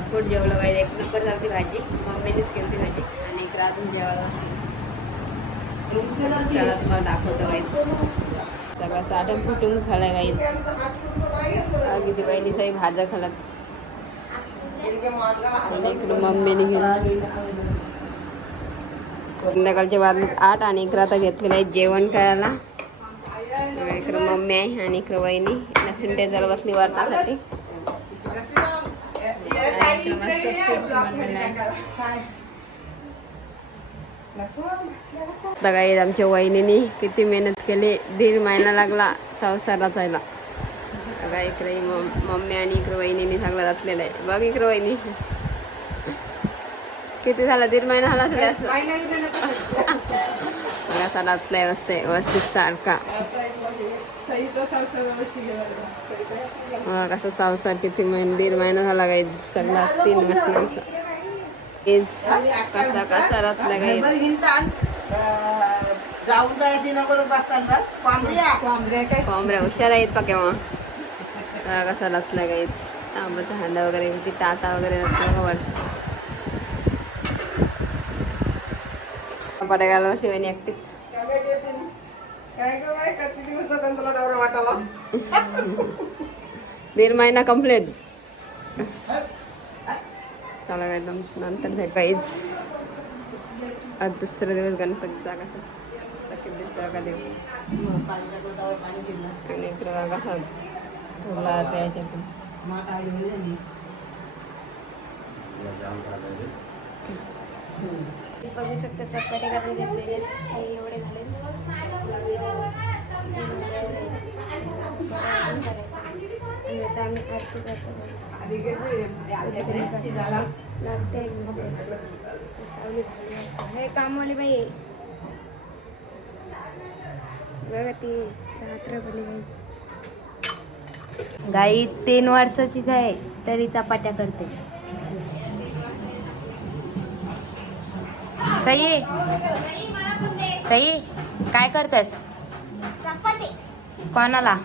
भरपूर जेवलं काही एक नंबर झाली भाजी. मम्मीनेच केली भाजी. आणि इकडं अजून जेवायला चला तुम्हाला दाखवतो काही सगळं साठं फुटून खाला काही किती बहिणी सही भाज्या खालात इकडं मम्मीने घेऊन संध्याकाळचे वाजले आठ आणि इकडं आता घेतलेलं आहे जेवण करायला. इकडं मम्मी आहे आणि इकडं वहिनी. लसूण टेजाला बसली वाटण्यासाठी बघा येत आमच्या वहिनीनी किती मेहनत केली दीड महिना लागला संसारात जायला. बघा इकडे मम्मी आणि इकडे वहिनीने चांगला रचलेला आहे. बघ इकडे वहिनी. किती झाला? दीड महिना झाला असं. बघा असा घातलाय मस्त व्यवस्थित सारखा हा कसं संसार किती महिना दीड महिना झाला काही सगळा तीन महिन्यांचा तेच कसा कसा रचला काही जाऊन जायची नको बसताना पांबऱ्या कोंबड्या हुशार आहेत पा केव्हा कसा रचला काही तांबाचा हांडा वगैरे किती टाटा वगैरे रचला का वाटतं पटायला शिवानी एकटीच काय ग बाई किती दिवसात तुला दौरा वाटाला दीड महिना कंप्लीट चला काय एकदम नंतर भेट काहीच आज दुसरा दिवस गणपतीचा कसा किती का देऊ आणि इकडं बघा कसा धुला त्याच्यातून बघू शकता चपाटे कापून घेतलेले काही एवढे झाले आता आम्ही आरती करतो हे कामवाली बाई आहे. बघा ती रात्र भली जायची. गाई तीन वर्षाचीच आहे तरी चपाट्या करते. सई. सई काय करतेस? कोणाला?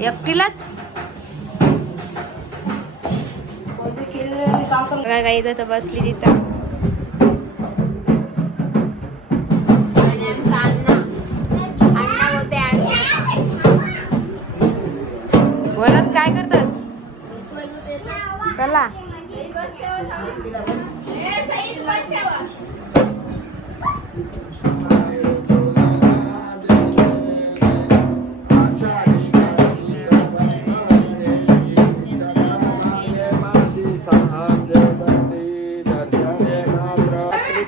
एकटीलाच? काय काही तर बसली तिथं.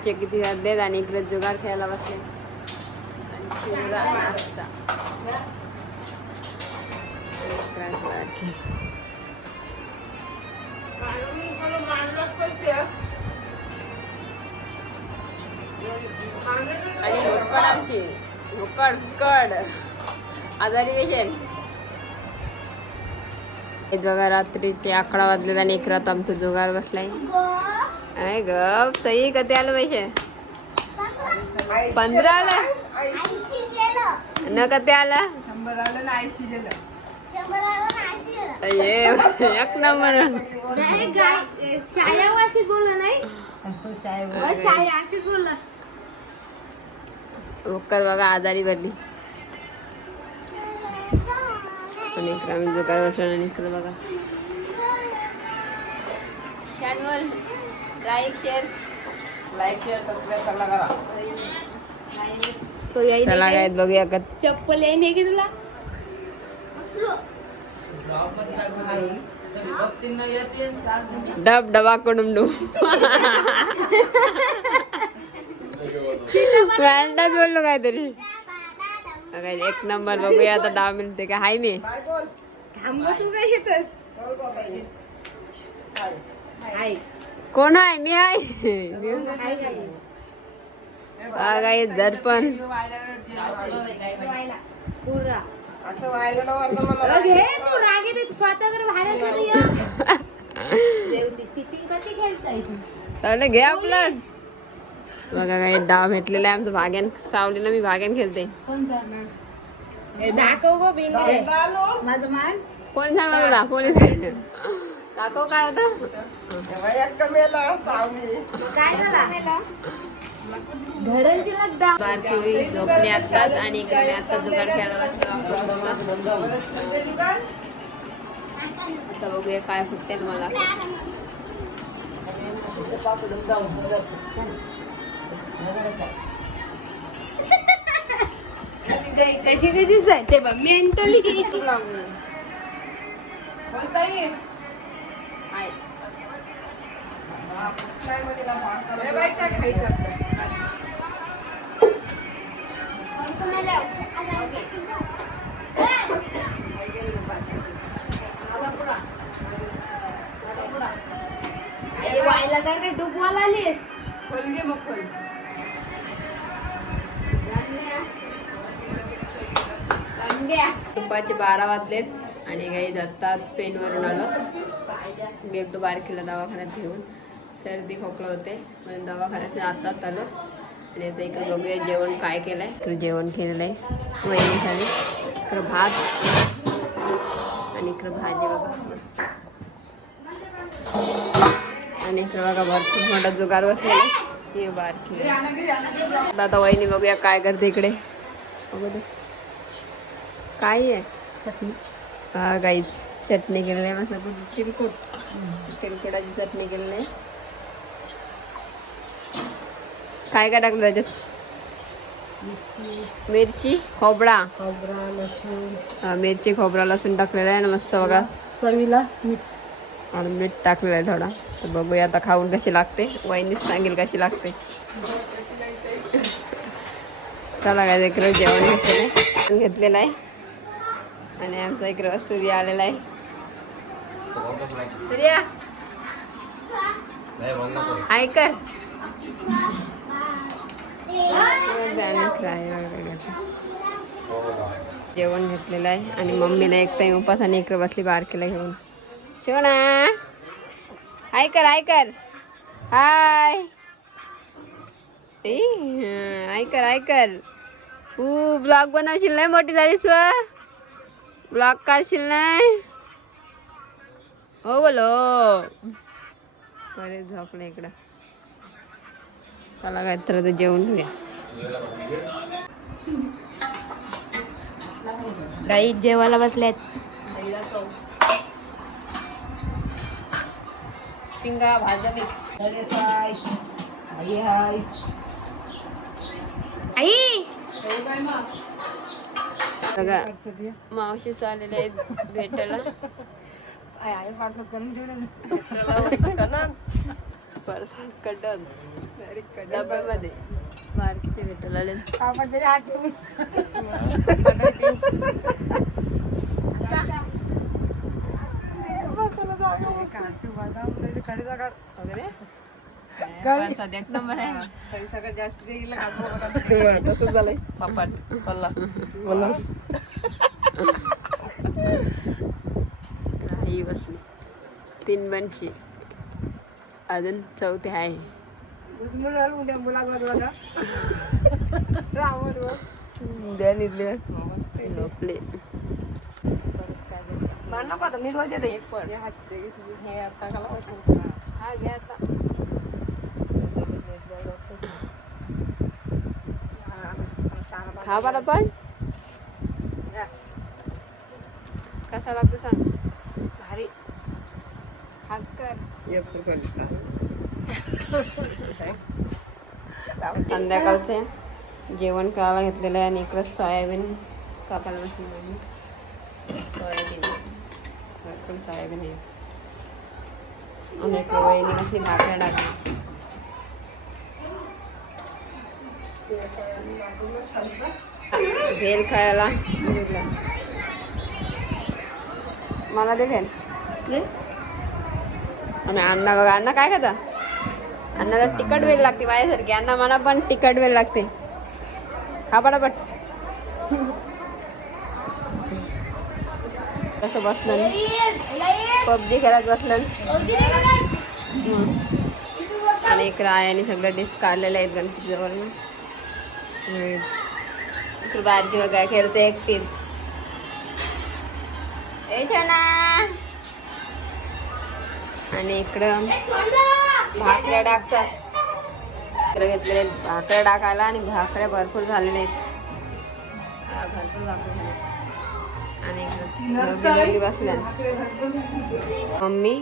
रात्रीचे किती गर्दीत आणि इकडे जुगार खेळायला बसले. आणि चिवडा हुक्कड आमची. हुक्कड हुक्कड आजारी पेशंट हे बघा रात्रीचे अकरा वाजले आणि इकरात आमचं जुगार बसलाय. आहे गप सई कधी आलं पैसे? पंधरा आलं? न कधी आलं? ये एक नंबर. शाया अशीच नाही शाया अशीच बोललं हुक्कड बघा आजारी भरली आणि इकडे आम्ही जुगार बसलो आणि बघा. Channel like share like share subscribe करला करा. तो येईल चला काय बघूया का चप्पल येईन की तुला? डब डबा कडून डू. बोललो काहीतरी. बघा, एक नंबर बघूया आता दहा मिनिटे काय हाय मी. काय बोल थांब तू काय. काय? आई कोण आहे? मी आहे. दर्पण पुरा असं व्हायला न वाटतं मला. घे आपलं बघा काय डाव भेटलेला आहे आमचं भाग्यान. सावलीला मी भाग्यान खेळते. दाखव गो बिंग माझं मान. कोण सांगा तुला पोलीस दाखव काय होतं झोपली असतात आणि इकडे आता जुगाड खेळायला आता बघूया काय फुटते तुम्हाला. कशी कशी ते बघ मेंटली व्हायला काय काय दुपारचे बारा वाजलेत आणि काही जातात पेनवरून आलो. गेलतो बारकीला दवाखान्यात घेऊन. सर्दी खोकला होते. म्हणून दवाखान्यात आताच आलो आणि आता इकडे बघूया जेवण काय केलंय. इकडे जेवण केलेलं आहे वहिनीसाठी इकडं भात. आणि इकडं भाजी बघा. मस्त. आणि इकडे बघा भरपूर मोठा जुगार बसलेला आहे. हे बारकी आता वहिनी बघूया काय करते इकडे. बघू दे. काय आहे? चटणी. हा गाईच चटणी केलेली आहे. मस्त. तिरकुट तिरकुटाची चटणी केलेली आहे. काय काय टाकलं त्याच्यात? मिरची खोबरा. खोबरा लसूण. हा, मिरची खोबरा लसूण टाकलेला आहे ना मस्त बघा. चवीला आणि मीठ टाकलेलं आहे थोडा. तर बघूया आता खाऊन कशी लागते. वहिनीच सांगेल कशी लागते. चला काय इकडं जेवण घेतलेलं आहे. घेतलेलं आहे. आणि आमचा इकडं सूर्य आलेला आहे. सूर्या! ऐकर. जेवण घेतलेलं आहे आणि मम्मीने एक उपास आणि इकडे बसली बारकीला घेऊन. शिवणा हाय कर हाय कर. हाय. हाय कर हाय कर. तू ब्लॉग बनवशील नाही मोठी झाली स्व ब्लॉग काढशील नाही? हो बोलो. अरे झोपलं इकडं. चला काय तर आता जेवण घेऊया. गाई जेवायला बसल्यात. शिंगा भाजा आई! बघा मावशी आलेले आहेत भेटायला. परसात कडन डब्यामध्ये. बारकीचे भेटायला आले. वगैरे? परसाद एक नंबर आहे. सगळ्यात जास्त तसंच झालंय. पापड पल्ला. बोला. ही बसली तीन बनची अजून चौथी आहे. उद्या निघले झोपले एक पर हे आता खाला बसून हा घ्या आता खा बरं पण. कसा लागतो सांग? भारी. हात कर एक रुपये संध्याकाळचे जेवण करायला घेतलेलं आहे आणि इकडं सोयाबीन कापायला बसलेलं आहे सोयाबीन. भरपूर सोयाबीन आहे. आणि इकडं वहिनी कसली भाकऱ्या टाकली. भेल खायला. मला दे भेल. आणि अण्णा बघा अण्णा काय खाता अण्णाला तिखट वेळ लागते माझ्यासारखी. अण्णा मला पण तिखट वेळ लागते. खा पटापट. कसं बसलं पबजी खेळत बसलं आणि इकडं आयाने सगळं डिश काढलेलं आहेत गणपती जवळ इकडे वगैरे खेळते एकटीच फिर आणि इकडं भाकऱ्या टाकतात. घेतलेले आहेत. भाकऱ्या टाकायला आणि भाकऱ्या भरपूर झालेल्या आहेत. भरपूर भाकऱ्या झाल्या. आणि बसल्या. मम्मी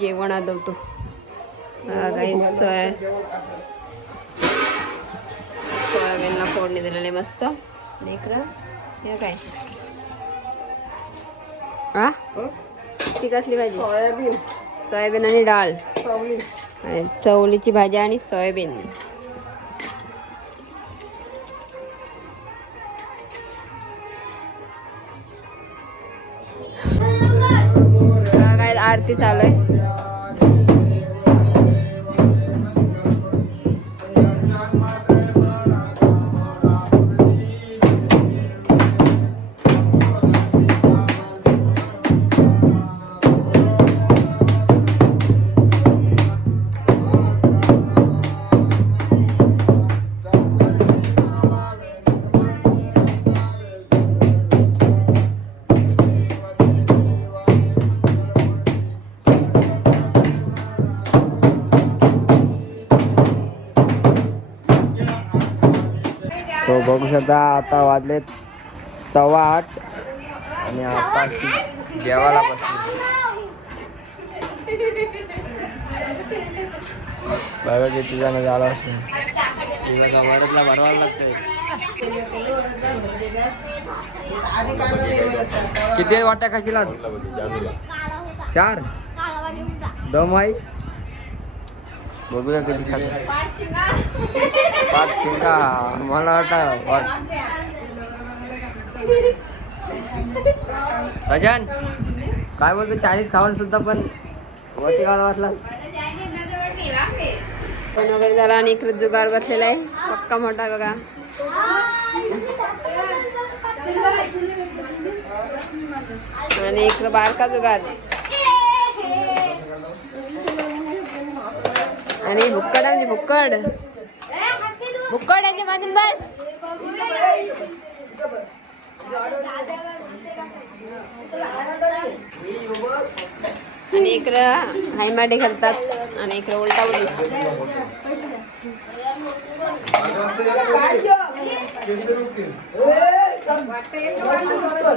जेवण आदवतो. काही सोया सोयाबीनला फोडणी दिलेले मस्त. लेकरं हे काय? हा ती कसली भाजी? सोयाबीन. सोयाबीन आणि डाळ. चवली आणि चवलीची भाजी आणि सोयाबीन. आरती चालू आहे. शकता आता वाजलेत सव्वा आठ. आणि आता जेवायला बसली. बघा किती जण झालं असेल. वरदला भरवायला लागतंय. किती वाट्या खाशील? चार. दम आहे? बघूया किती खात. पाच शिंगा. मला वाटतं वाट अजन काय बोलतो चाळीस खाऊन सुद्धा पण वरती गावाला वाटला. पण वगैरे झाला आणि इकडे जुगार बसलेला आहे. पक्का मोठा बघा. आणि इकडे बारका जुगार आणि भुक्कड म्हणजे भुक्कड भुक्कड याच्या मधून बस. आणि इकडं हायमाडे घालतात आणि इकडं उलटा उलटी.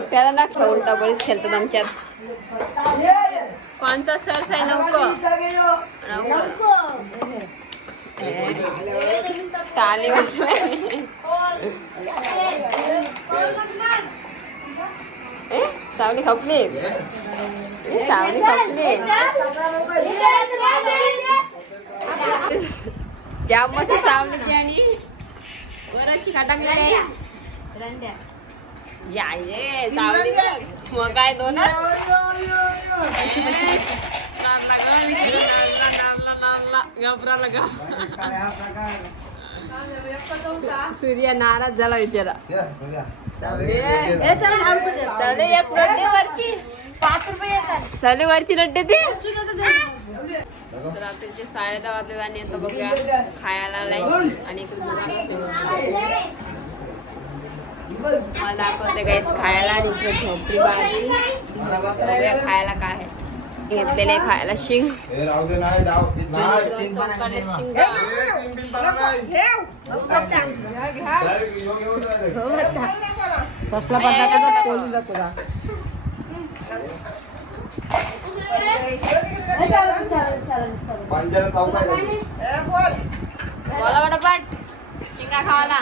त्याला दाखव उलटा बळीच खेळतात आमच्यात. कोणता सर आहे नौक. टाली ए सावली खपली. ए, सावली खपली. जाम मस्त सावलीची आणि वराची खाटाकली या ये सावली मग काय दोन सूर्य नाराज झाला विचारा. एक नड्डे वरची. पाच रुपये वरची नड्डे ती. रात्रीचे साडे दहा वाजले आणि आता बघूया. खायला आलाय. आणि मला दाखवते काहीच खायला आणि झोपडी बघूया खायला काय आहे. घेतलेले खायला शिंग. कसला पदार्थ जातो बोला पटापट शिंगा खावाला.